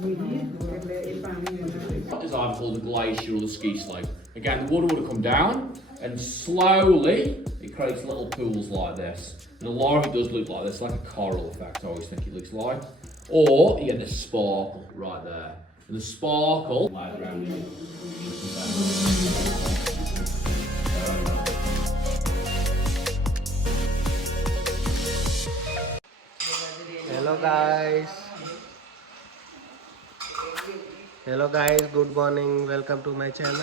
As either called the glacier or the ski slope. Again, the water would have come down and slowly it creates little pools like this. And a lot of it does look like this, like a coral effect, I always think it looks like. Or you get this sparkle right there. And the sparkle lies around it. Hello guys good morning welcome to my channel.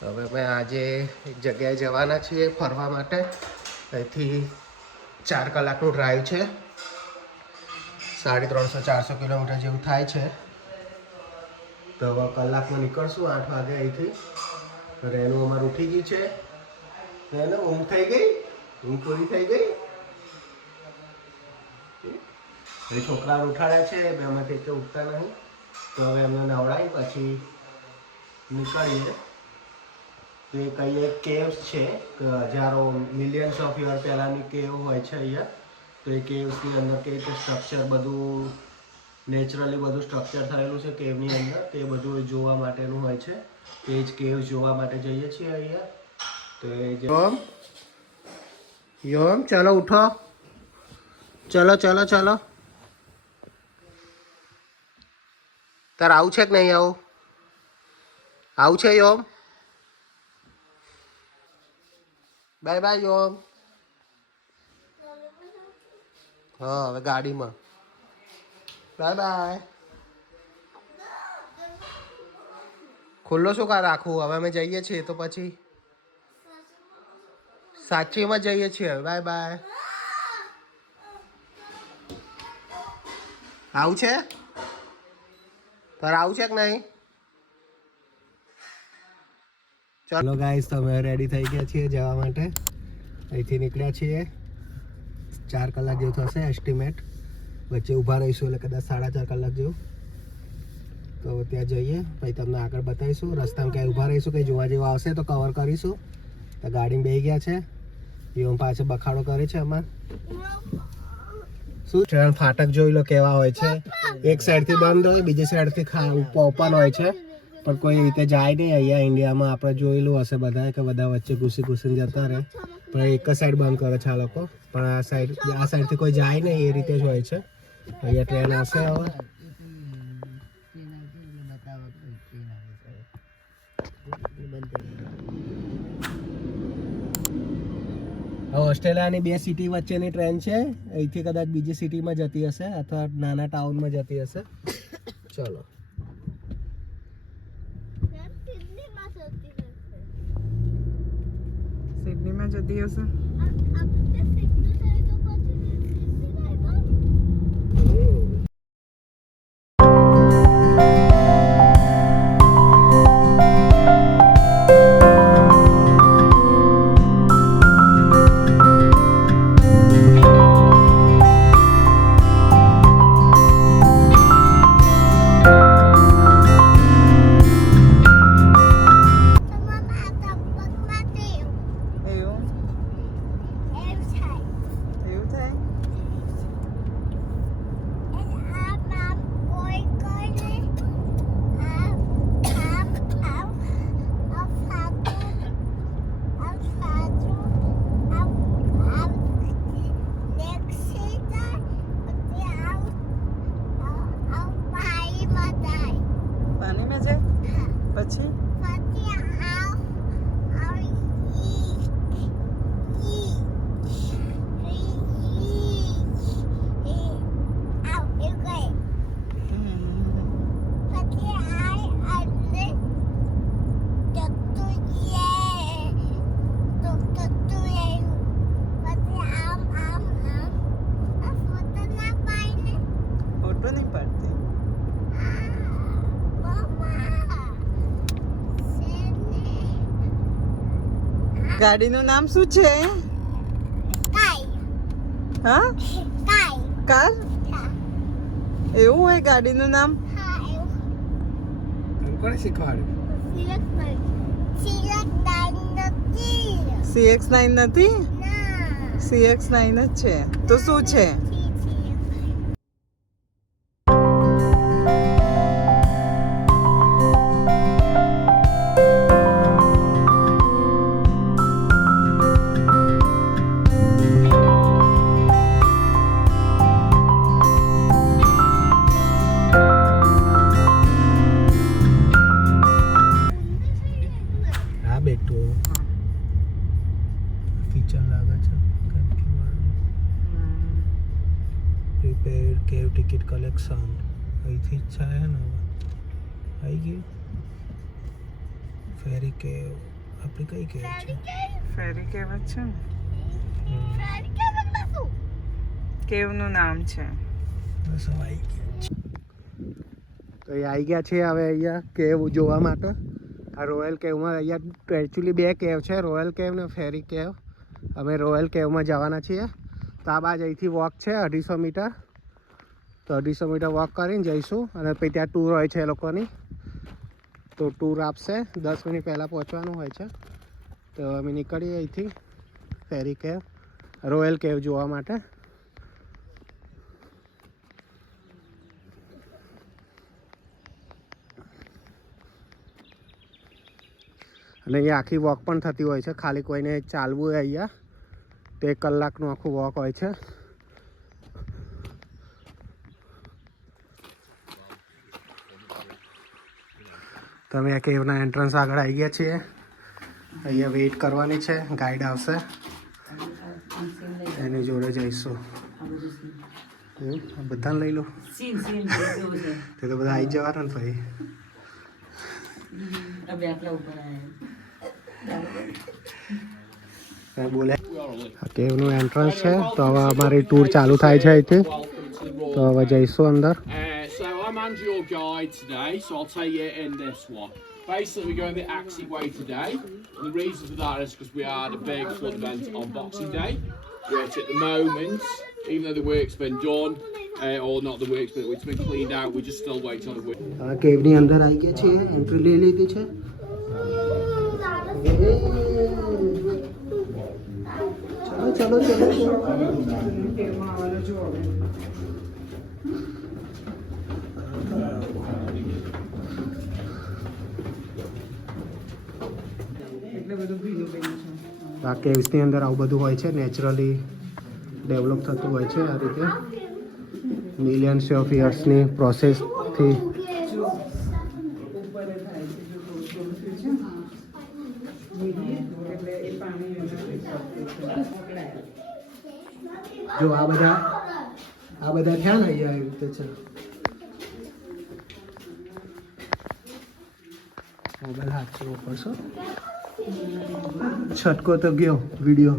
હવે અમે આજે એક જગ્યાએ જવાના છીએ ફરવા માટે. અહીંથી 4 કલાકનું ડ્રાઈવ છે. 350-400 કિલોમીટર જેવું થાય છે. તો હવે કલાકમાં નીકળશું 8 વાગે અહીંથી. રેનું અમારું ઉઠી ગઈ છે. રેનું ઊંઘ થઈ ગઈ, ઊંઘ પૂરી થઈ ગઈ. એ છોકરાને ઉઠાડ્યા છે, બેમાંથી એટલે ઉઠતા નહીં. તો હવે એમને નવડાવી પછી નીકળીએ. તો એ કઈ એક કેવ્સ છે, હજારો મિલિયન્સ ઓફ યર પહેલાંની કેવ હોય છે અહીંયા. તો એ કેવ્સની અંદર કઈ રીતે સ્ટ્રક્ચર બધું નેચરલી બધું સ્ટ્રક્ચર થયેલું છે કેવની અંદર, તે બધું જોવા માટેનું હોય છે. તે જ કેવ્સ જોવા માટે જઈએ છીએ અહીંયા. તો એ યોમ ચાલો ઉઠો, ચલો ચલો ચલો. તાર આવું છે કે નહીં આવું? આવું છે યોમ? Bye bye યોમ. હા હવે ગાડીમાં બાય બાય. ખુલ્લો શું કા રાખવું? હવે અમે જઈએ છીએ તો પછી સાચીમાં જઈએ છીએ. Bye bye. આવું છે? તારે આવું છે કે નહીં? ચલો ગાઈસ, તમે રેડી થઈ ગયા છીએ જવા માટે. અહીંથી નીકળ્યા છીએ. 4 કલાક જેવું થશે એસ્ટિમેટ. વચ્ચે ઊભા રહીશું એટલે કદાચ 4.5 કલાક જેવું. તો ત્યાં જઈએ પછી તમને આગળ બતાવીશું. રસ્તામાં ક્યાંય ઊભા રહીશું, કંઈ જોવા જેવા આવશે તો કવર કરીશું. તો ગાડીમાં બેસી ગયા છે. એવું પાછળ બખાડો કરે છે અમાર. શું ટ્રેન ફાટક જોઈ લો કેવા હોય છે. એક સાઈડથી બંધ હોય, બીજી સાઈડથી ઓપન હોય છે. પણ કોઈ રીતે જાય નહીં. અહીંયા ઇન્ડિયામાં આપણે જોયેલું હશે બધા કે બધા વચ્ચે ઘૂસીને જતા રહે. પણ એક જ સાઈડ બંધ કરે છે આ લોકો. પણ આ સાઈડથી કોઈ જાય નહીં, એ રીતે જ હોય છે. અહીંયા ટ્રેન હશે. હવે ઓસ્ટ્રેલિયાની 2 સિટી વચ્ચેની ટ્રેન છે. અહીંથી કદાચ બીજી સિટીમાં જતી હશે અથવા નાના ટાઉનમાં જતી હશે. ચલો સિડનીમાં જતી હશે. પછી ફોટો નહીં પાડતી. ગાડીનું નામ શું છે? હા, કાર. એવું હોય ગાડીનું નામ? કોણે શીખવાડ્યું? CX9 નથી? CX9 જ છે. તો શું છે? પ્રીપેડ કેવ ટિકિટ કલેક્શન અહીંથી જ છે ને હવે આવી ગયું ફેરી કેવ આપણી કઈ કેવ છે ફેરી કેવ જ છે ને કેવનું નામ છે બસ હવે આવી ગયા તો એ આવી ગયા છે હવે અહીંયા કેવ જોવા માટે આ રોયલ કેવમાં અહીંયા એકચ્યુઅલી બે કેવ છે રોયલ કેવ ને ફેરી કેવ અમે રોયલ કેવમાં જવાના છીએ તો આ બાજુ અહીંથી વોક છે 250 મીટર તો 250 મીટર વોક કરીને જઈશું અને પછી ત્યાં ટૂર હોય છે એ લોકોની તો ટૂર આપશે 10 મિનિટ પહેલાં પહોંચવાનું હોય છે તો અમે નીકળીએ અહીંથી ફેરી કેવ રોયલ કેવ જોવા માટે અને અહીંયા આખી વોક પણ થતી હોય છે ખાલી કોઈને ચાલવું હોય અહીંયા તો 1 કલાકનું આખું વોક હોય છે તો અમે આ કેવના એન્ટ્રન્સ આગળ આવી ગયા છીએ અહીંયા વેઇટ કરવાની છે ગાઈડ આવશે એની જોડે જઈશું બધાને લઈ લો તે તો બધા આવી જવાના ને ભાઈ બોલે કેવનું એન્ટ્રન્સ છે તો હવે અમારી ટૂર ચાલુ થાય છે અહીંથી તો હવે જઈશું અંદર So I'm Andrew, your guide today, so I'll take you in this one. Basically, we're going the Axie Way today. And the reason for that is because we had a big flood event on Boxing Day, which at the moment, even though the work's been done, or not the work's been, it's been cleaned out, we're just still waiting on the work. હવે કેવની અંદર આવી ગયા છીએ entry લઈ લીધી છે ચલો ચલો ચલો આ કેવ્સની અંદર આવું બધું હોય છે નેચરલી ડેવલપ થતું હોય છે આ રીતે મિલિયન્સ ઓફ યર્સની પ્રોસેસથી જો આ બધા થયા ને અહીંયા એવી રીતે છે મોબાઈલ હાથ કરવો પડશે છટકો તો ગયો વિડીયો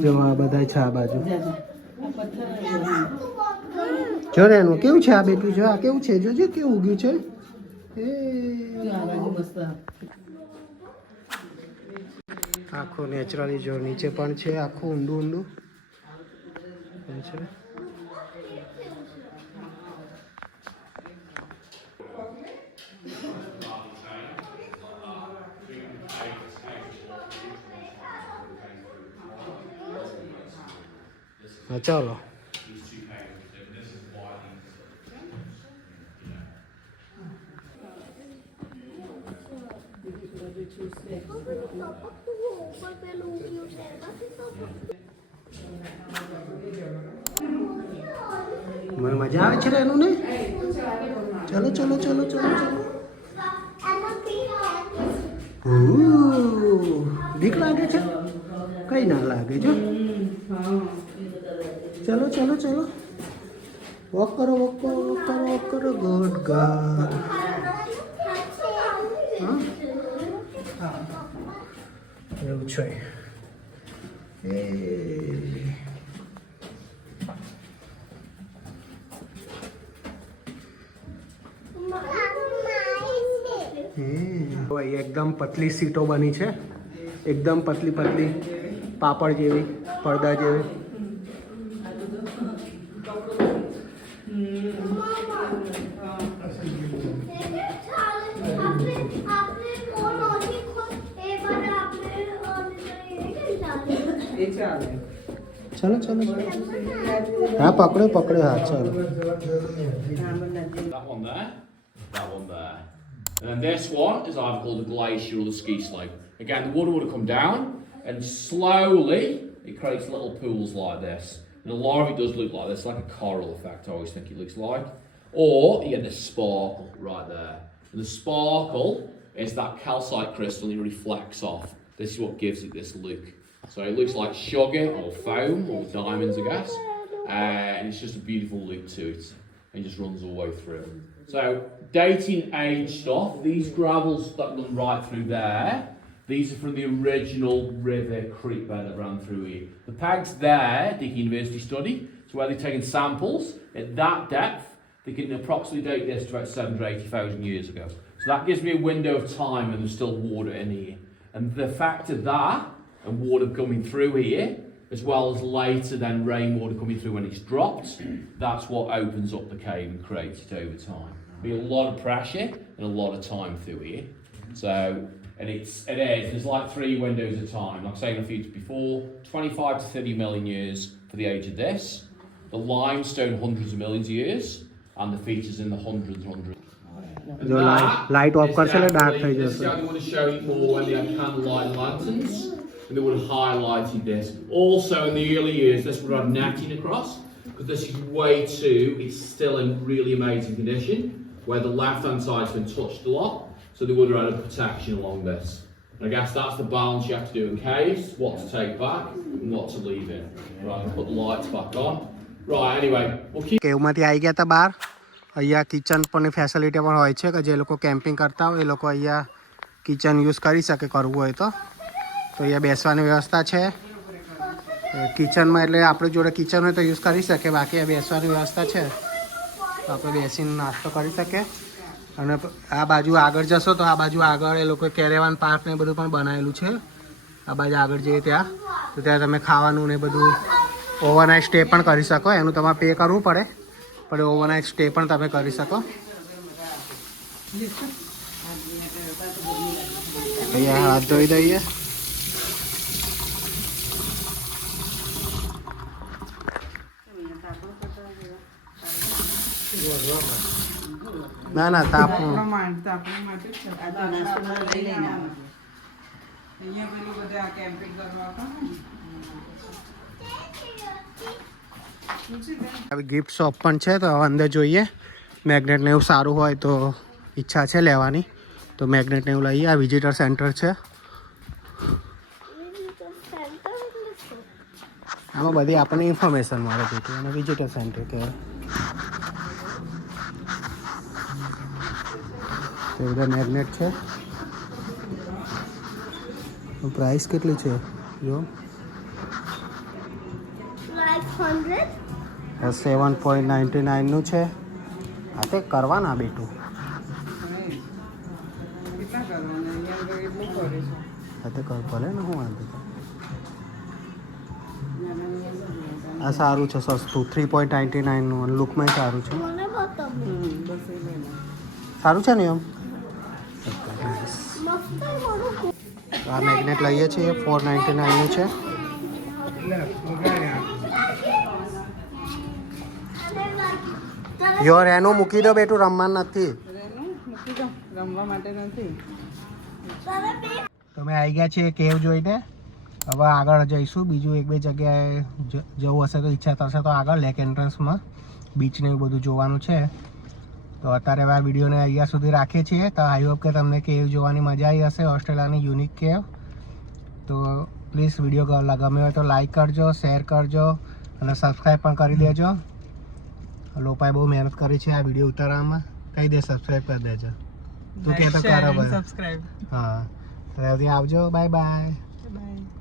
જો આ બધા છે આ બાજુ જો ને એનું કેવું છે આ બેઠું છે આ કેવું છે જોજો કેવું ઉગ્યું છે આખું નેચરલી જો નીચે પણ છે આખું ઊંડું ઊંડું છે ચાલો મને મજા આવે છે એનું ને ચલો ચલો ચલો ચલો ચલો બીક લાગે છે કઈ ના લાગે જો ચલો ચલો ચલો વોક કરો વોક કરો વોક કરો વોક કરો ગુડ ગર્લ એવું છે એકદમ પતલી સીટો બની છે એકદમ પતલી પતલી પાપડ જેવી પડદા જેવી ચલો ચલો હા પકડો પકડો હા ચલો That one there, that one there. And then this one is either called a glacier or the ski slope. Again, the water would have come down and slowly it creates little pools like this. And a lot of it does look like this, like a coral effect, I always think it looks like. Or you get this sparkle right there. And the sparkle It's that calcite crystal and it reflects off. This is what gives it this look. So it looks like sugar or foam or diamonds, I guess. And it's just a beautiful look to it. And just runs all the way through. So dating age stuff, these gravels that run right through there, these are from the original river creek bed that ran through here. The pegs there, Dick University study, so where they've taken samples at that depth, they can approximately date this to about 7,000 to 80,000 years ago. So that gives me a window of time when there's still water in here. And the fact of that, and water coming through here, as well as later then rainwater coming through when it's dropped, that's what opens up the cave and creates it over time. Be a lot of pressure and a lot of time through here. So, and there's like 3 windows at a time. Like I saying a few before, 25 to 30 million years for the age of this. The limestone hundreds of millions of years, and the features in the hundreds. જો light of કરશે એટલે dark થઈ This જશે. is going to show you more when they had candlelight lanterns, and they would have highlighted this. Also, in the early years, this would have netting across, because this is way too. It's still in really amazing condition, where the left-hand side's been touched a lot, so they would have had a protection along this. And I guess that's the balance you have to do in caves: what to take back and what to leave in. Right, put the lights back on. Right, anyway, we'll keep. કેવમાંથી આવી ગયા હતા બહાર. અહીંયા kitchen પરની facility પણ હોય છે કે જે લોકો કેમ્પિંગ કરતા હોય એ લોકો અહીંયા કિચન યુઝ કરી શકે કરવું હોય તો અહીંયા બેસવાની વ્યવસ્થા છે. કિચનમાં એટલે આપણી જોડે કિચન હોય તો યુઝ કરી શકે, બાકી આ બેસવાની વ્યવસ્થા છે તો આપણે બેસીને નાસ્તો કરી શકીએ. અને આ બાજુ આગળ જશો તો આ બાજુ આગળ એ લોકોએ કેરેવાન પાર્ક ને બધું પણ બનાવેલું છે. આ બાજુ આગળ જઈએ ત્યાં તો ત્યાં તમે ખાવાનું ને બધું ઓવરનાઇટ સ્ટે પણ કરી શકો. એનું તમારે પે કરવું પડે, પણ ઓવરનાઇટ સ્ટે પણ તમે કરી શકો. અહીંયા હાથ ધોઈ દઈએ. ના ના તાપનું આપણા માટે જ છે. અહીંયા પેલું બધા કેમ્પિંગ કરવા હતા ને. ગિફ્ટ શોપ પણ છે તો અંદર જોઈએ. મેગ્નેટ ને એવું સારું હોય તો ઈચ્છા છે લેવાની, તો મેગ્નેટ ને એવું લઈએ. આ વિઝિટર સેન્ટર છે. આમાં બધી આપણને ઇન્ફોર્મેશન મળે છે કે એને વિઝિટર સેન્ટર કહેવાય. તો બધા મેગ્નેટ છે. પ્રાઇસ કેટલી છે જો? 7.99નું છે. હા તે કરવાના બેટું. કેટલા કરવાના? અહીંયા આગળ એટલું કરે છે. હા તે કર ભલે ને, હું વાંધો. આ સારું છે, સસ્તું 3.99નું. લુકમાં સારું છે. બસ એ લઈ લો. સારું છે ને એમ. આ મેગ્નેટ લઈએ છીએ, 499નું છે. યોર એનું મૂકી દો બેટું, રમવાનું નથી. મૂકી દો, રમવા માટે નથી. તમે આવી ગયા છીએ કેવ જોઈને. હવે આગળ જઈશું. બીજું 1-2 જગ્યાએ જવું હશે તો ઈચ્છા થશે તો આગળ લેક એન્ટ્રન્સમાં બીચને એવું બધું જોવાનું છે. તો અત્યારે હવે આ વિડીયોને અહીંયા સુધી રાખીએ છીએ. તો આઈ હોપ કે તમને કેવ જોવાની મજા આવી હશે, ઓસ્ટ્રેલિયાની યુનિક કેવ. તો પ્લીઝ વિડીયો ગમે હોય તો લાઈક કરજો, શેર કરજો અને સબસ્ક્રાઈબ પણ કરી દેજો. લોપાએ બહુ મહેનત કરી છે આ વિડીયો ઉતારવામાં. કહી દે સબસ્ક્રાઈબ કરી દેજો. તું કે તો કરો ભાઈ. સબસ્ક્રાઇબ. હા, તો આવજો. Bye bye. બાય.